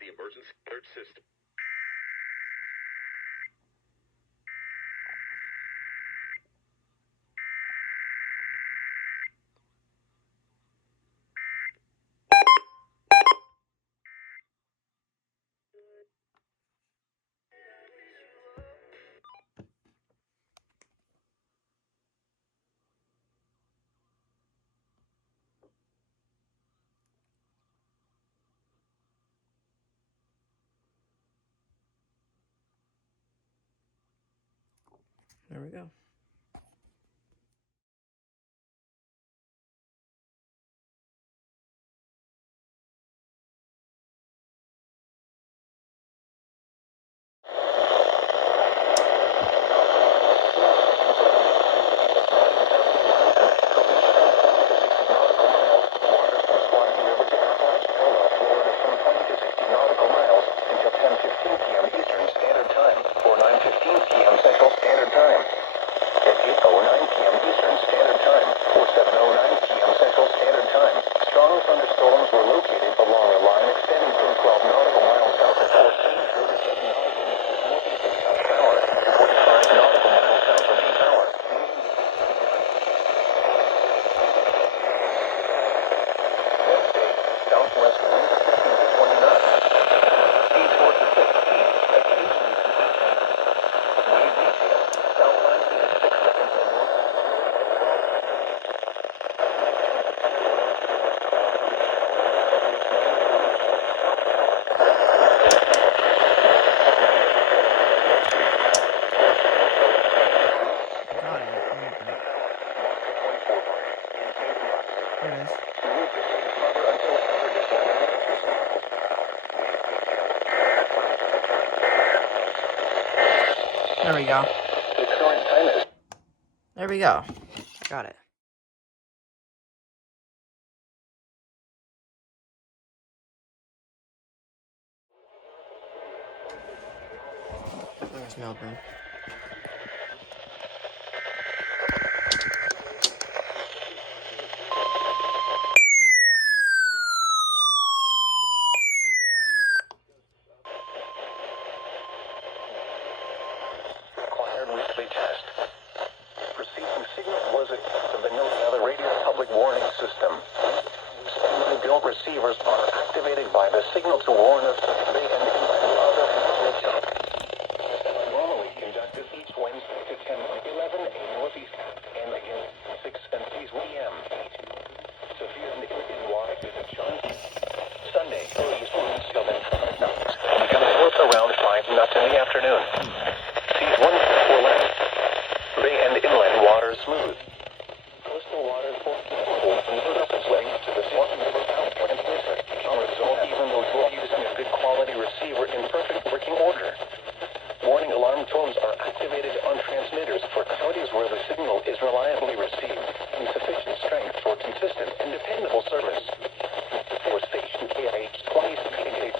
the emergency alert system. There we go. There we go. There we go. Got it. There's Melbourne. Weekly test. Receiving signal was a test of the no-other radio public warning system. Specially built receivers are activated by the signal to warn us of big and other normally conducted each Wednesday to 10, 11 a northeast and again 6 and 6 p.m. Severe and wide is a chance. Sunday, east winds till then become north around 5 knots in the afternoon. Seas 1 4 left. Bay and inland water smooth. Coastal waters from surface length to the Swanton River outward and closer. Result, even though you're using a good quality receiver in perfect working order. Warning alarm tones are activated on transmitters for counties where the signal is reliably received in sufficient strength for consistent and dependable service. For station KIH 2068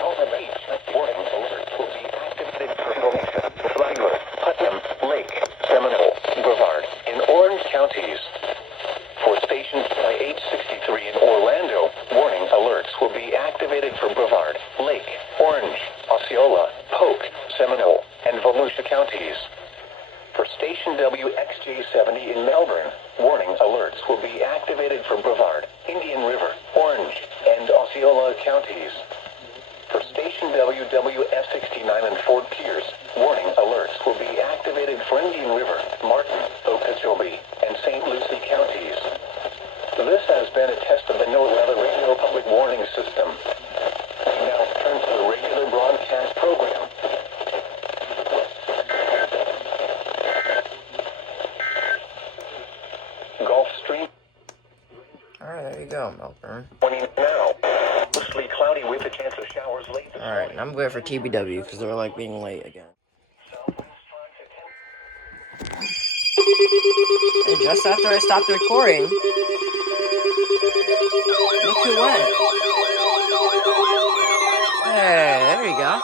warning alert will be activated for information. Flagler, Putnam, Lake, Seminole, Brevard, in Orange counties. For station KIH 63 in Orlando, warning alerts will be activated for Brevard, Lake, Orange, Osceola, Polk, Seminole, and Volusia counties. For station WXJ70 in Melbourne, warning alerts will be activated for Brevard, Indian River, Orange, and Osceola counties. For station WWF69 in Fort Pierce, warning alerts will be activated for Indian River, Martin, Okeechobee, and St. Lucie counties. This has been a test of the no-weather radio public warning system. We now turn to the regular broadcast program. Gulf Stream. Alright, there you go, Melbourne. 20 now. Mostly cloudy with a chance of showers late this Alright, I'm going for TBW because they're like being late again. And just after I stopped recording, look who went. Hey, there you go.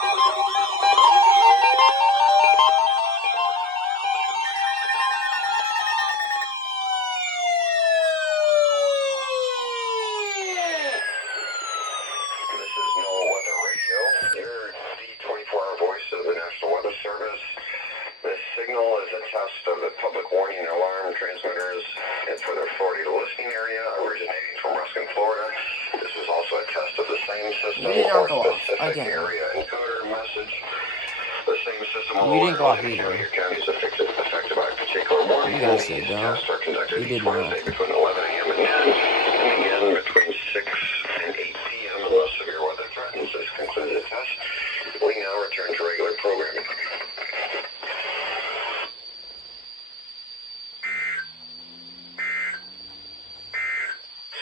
This is No Weather Radio. test of the public warning alarm transmitters and for the Florida listening area originating from Ruskin, Florida. This was also a test of the same system You did or not go off specific again. area encoder message. The same system will You didn't go alert off all either. your counties affected by a particular warning. You guys These said no. tests are conducted You did each Wednesday not. between 11 a.m. and noon, and again between 6 and 8 p.m. unless severe weather threatens. This concludes the test. We now return to regular programming.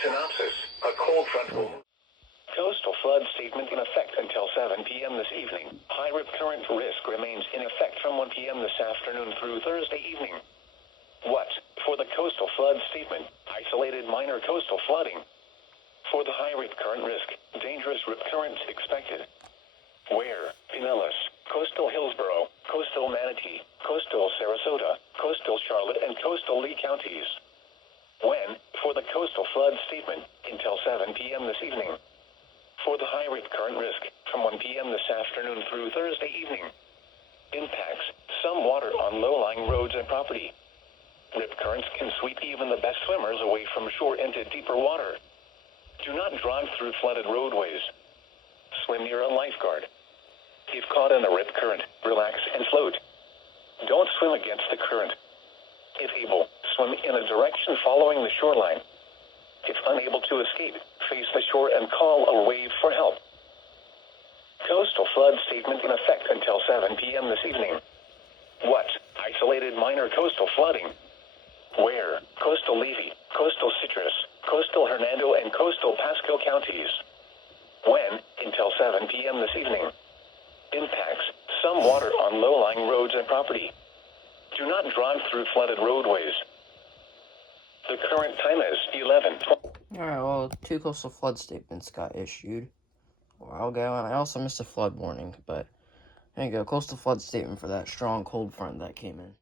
Synopsis. A cold front will... Coastal flood statement in effect until 7 p.m. this evening. High rip current risk remains in effect from 1 p.m. this afternoon through Thursday evening. What? For the coastal flood statement, isolated minor coastal flooding. For the high rip current risk, dangerous rip currents expected. Where? Pinellas, coastal Hillsborough, coastal Manatee, coastal Sarasota, coastal Charlotte, and coastal Lee counties. When? For the coastal flood statement, until 7 p.m. this evening. For the high rip current risk, from 1 p.m. this afternoon through Thursday evening. Impacts, some water on low-lying roads and property. Rip currents can sweep even the best swimmers away from shore into deeper water. Do not drive through flooded roadways. Swim near a lifeguard. If caught in a rip current, relax and float. Don't swim against the current. If able, swim in a direction following the shoreline. If unable to escape, face the shore and call a wave for help. Coastal flood statement in effect until 7 p.m. this evening. What? Isolated minor coastal flooding. Where? Coastal Levy, coastal Citrus, coastal Hernando, and coastal Pasco counties. When? Until 7 p.m. this evening. Impacts, some water on low-lying roads and property. Do not drive through flooded roadways. The current time is 11:20. Alright, well, 2 coastal flood statements got issued a while ago, and I also missed a flood warning, but there you go, coastal flood statement for that strong cold front that came in.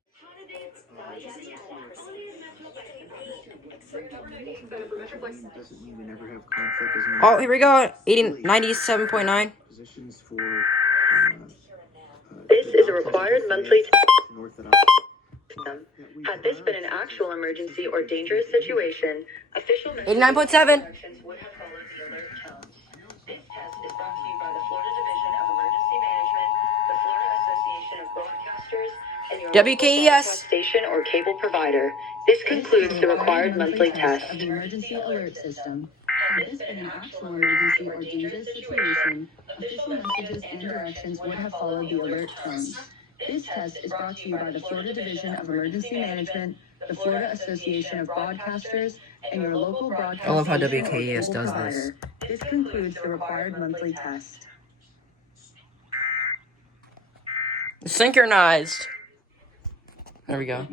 Oh, here we go, 97.9. This is a required monthly Had this been an actual emergency or dangerous situation, official 89.7. instructions would have followed the alert tone. This test is brought to you by the Florida Division of Emergency Management, the Florida Association of Broadcasters, and your local WKES broadcast station or cable provider. This concludes the required monthly test. Of the emergency alert system. Had this been an actual emergency or dangerous situation, official messages and directions would have followed the alert tones. This test is brought to you by the Florida Division of Emergency Management, the Florida Association of Broadcasters, and your local broadcast I love how station or WKES cable does provider. This concludes the required monthly test. Synchronized. There we go.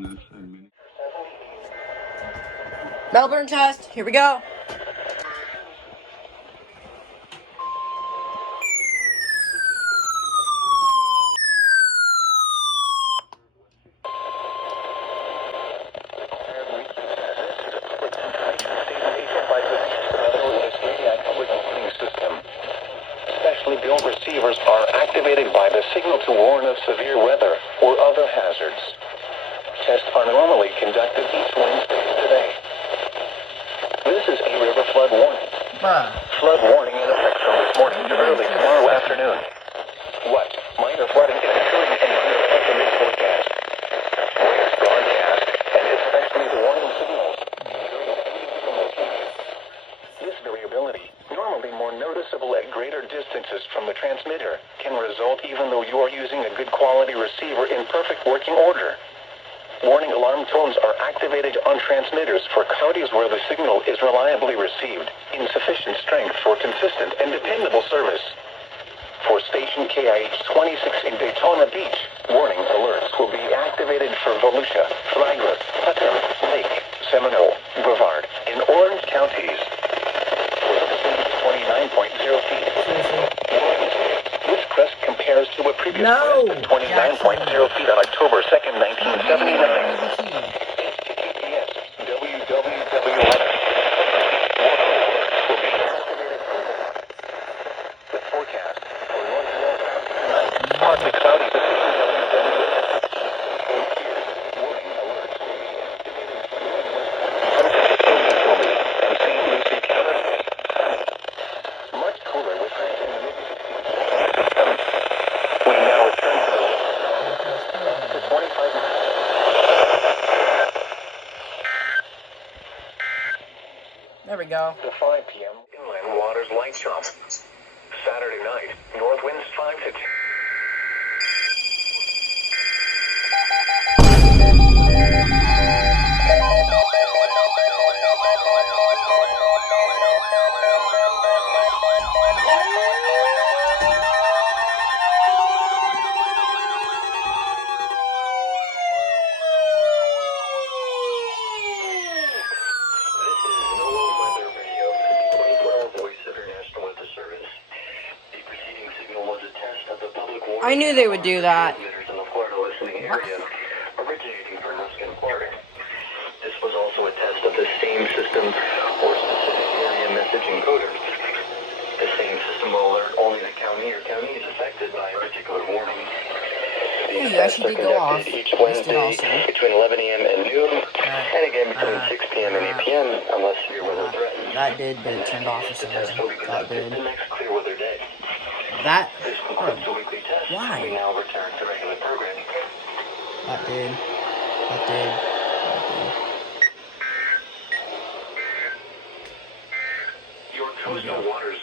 Melbourne test. Here we go. Specially built receivers are activated by the signal to warn of severe weather or other hazards. Tests are normally conducted each Wednesday today. This is a river flood warning. Flood warning in effect from this morning to early tomorrow afternoon. What? Minor flooding is occurring in minor estimated forecast. Waves broadcast and especially the warning signals. This variability, normally more noticeable at greater distances from the transmitter, can result even though you are using a good quality receiver in perfect working order. Warning alarm tones are activated on transmitters for counties where the signal is reliably received in sufficient strength for consistent and dependable service. For station KIH 26 in Daytona Beach, warning alerts will be activated for Volusia, Flagler, Putnam, Lake, Seminole, Brevard, and Orange counties. For the vicinity 29.0 feet. This crest compares to a previous crest of 29.0 feet on October 2nd, 1979. EAS, www weather. The forecast for North Florida tonight, partly cloudy. Warning go. To 5 p.m. Inland waters light drop. Saturday night, north winds 5 to 10. I knew they would do that. In the Florida listening area, originating from Western Florida. This was also a test of the same system or specific area message encoder. The same system will alert only the county or counties affected by a particular warning. These Hey, you tests actually are did go off. conducted each This did Wednesday also. between 11 a.m. and noon, and again between 6 p.m. and 8 p.m. unless severe weather threatens. That did, but it turned off for The some test reason. will be That conducted did. the next clear weather day. That, This bro, concludes the weekly test. why? We now return to regular programming. That did. That did. That did. Your coastal waters